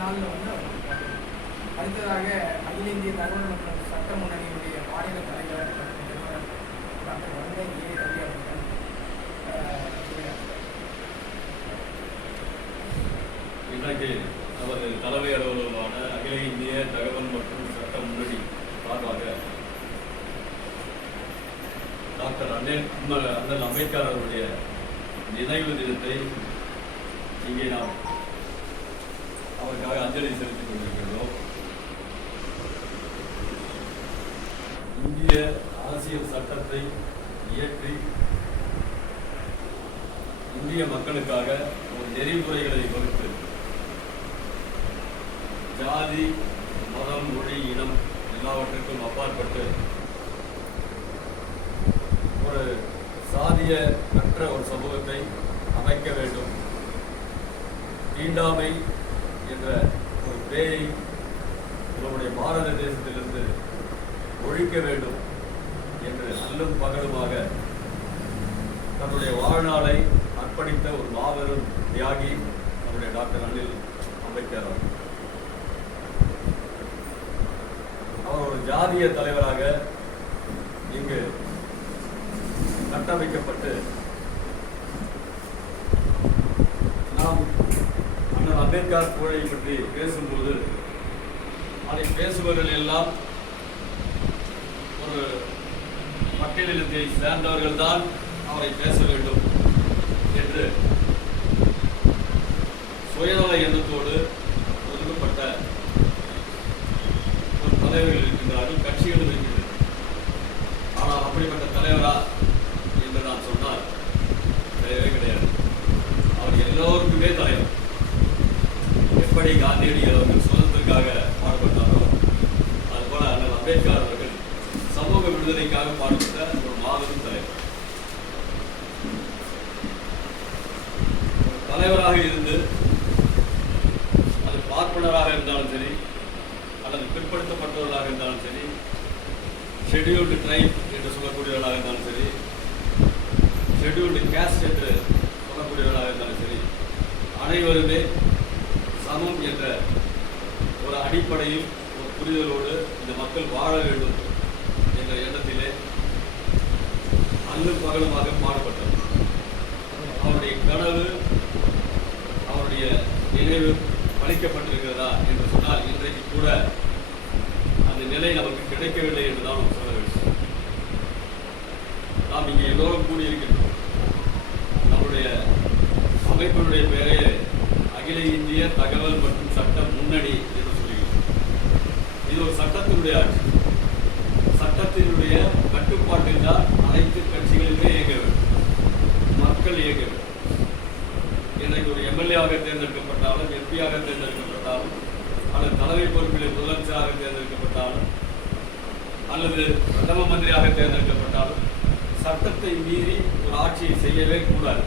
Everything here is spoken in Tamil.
நாளில் வந்து அடுத்ததாக அகில இந்திய தகவல் மற்றும் சட்ட முன்னணியினுடைய மாநில தலைவர் டாக்டர் வந்தே ஏ ரவி அவர்கள் இன்றைக்கு நமது தலைமை அலுவலகமான அகில இந்திய தகவல் மற்றும் சட்ட முன்னணி சார்பாக டாக்டர் அண்ணல் அம்பேத்கர் அவருடைய நினைவு தினத்தை இங்கே நாம் அவருக்காக அஞ்சலி செலுத்திக் கொண்டிருக்கிறோம். இந்திய அரசியல் சட்டத்தை இயற்றி இந்திய மக்களுக்காக ஒரு நெறிமுறைகளை வகுத்து ஜாதி, மதம், மொழி, இனம் எல்லாவற்றிற்கும் அப்பாற்பட்டு ஒரு சாதிய அற்ற ஒரு சமூகத்தை அமைக்க வேண்டும், தீண்டாமை என்ற ஒரு பேயை நம்முடைய பாரத தேசத்திலிருந்து ஒழிக்க வேண்டும் என்று அல்லும் பகலுமாக தன்னுடைய வாழ்நாளை அர்ப்பணித்த ஒரு மாபெரும் தியாகி நம்முடைய டாக்டர் அண்ணல் அம்பேத்கர் அவர் ஒரு ஜாதிய தலைவராக இங்கு கட்டமைக்கப்பட்டு நாம் அண்ணல் அம்பேத்கர் புகழை பற்றி பேசும்போது அதை பேசுபவர்கள் எல்லாம் ஒரு பட்டியலினத்தை சேர்ந்தவர்கள் தான் அவரை பேச வேண்டும் என்று சுயநல எண்ணத்தோடு ஒதுக்கப்பட்ட ஒரு தலைவர்கள் இருக்கின்றார்கள், கட்சிகளும் இருக்கின்றன. ஆனால் அப்படிப்பட்ட தலைவரா என்று நான் சொன்னால் கிடையவே கிடையாது. அவர் எல்லோருக்குமே தலைவர். எப்படி காந்தியடிகள் அவர்கள் சுதந்திரத்திற்காக பாடுபட்டாரோ அதுபோல அண்ணல் அம்பேத்கர் அவர்கள் சமூக விடுதலைக்காக பாடுபட்ட ஒரு மாபெரும் தலைவர். தலைவராக இருந்து அது பார்ப்பனராக இருந்தாலும் சரி அல்லது பிற்படுத்தப்பட்டவர்களாக இருந்தாலும் சரி, ஷெட்யூல்டு ட்ரைப் என்று சொல்லக்கூடியவர்களாக இருந்தாலும் சரி, ஷெட்யூல்டு கேஸ்ட் என்று சொல்லக்கூடியவர்களாக இருந்தாலும் சரி, அனைவருமே சமம் என்ற ஒரு அடிப்படையில் ஒரு புரிதலோடு இந்த மக்கள் வாழ வேண்டும் என்ற எண்ணத்திலே அல்லும் பகலுமாக பாடுபட்டார். அவருடைய கனவு, அவருடைய நினைவு பழிக்கப்பட்டிருக்கிறதா என்று சொன்னால் இன்றைக்கு கூட அந்த நிலை நமக்கு கிடைக்கவில்லை என்றுதான் நாம் சொல்ல வேண்டும். நாம் இங்கே எல்லோரும் கூடியிருக்கின்றோம். நம்முடைய அமைப்பினுடைய பெயரே அகில இந்திய தகவல் மற்றும் சட்ட முன்னணி என்று சொல்லுகிறோம். இது ஒரு சட்டத்தினுடைய ஆட்சி. சட்டத்தினுடைய கட்டுப்பாட்டில் தான் அனைத்து கட்சிகளுமே இயங்க வேண்டும், மக்கள் இயங்க வேண்டும். இன்றைக்கு ஒரு எம்எல்ஏவாக தேர்ந்தெடுக்கப்பட்டாலும், எம்பியாக தேர்ந்தெடுக்கப்பட்டாலும், அல்லது தலைமை பொறுப்பில் முதலமைச்சராக தேர்ந்தெடுக்கப்பட்டாலும், அல்லது பிரதம மந்திரியாக தேர்ந்தெடுக்கப்பட்டாலும் சட்டத்தை மீறி ஒரு ஆட்சியை செய்யவே கூடாது.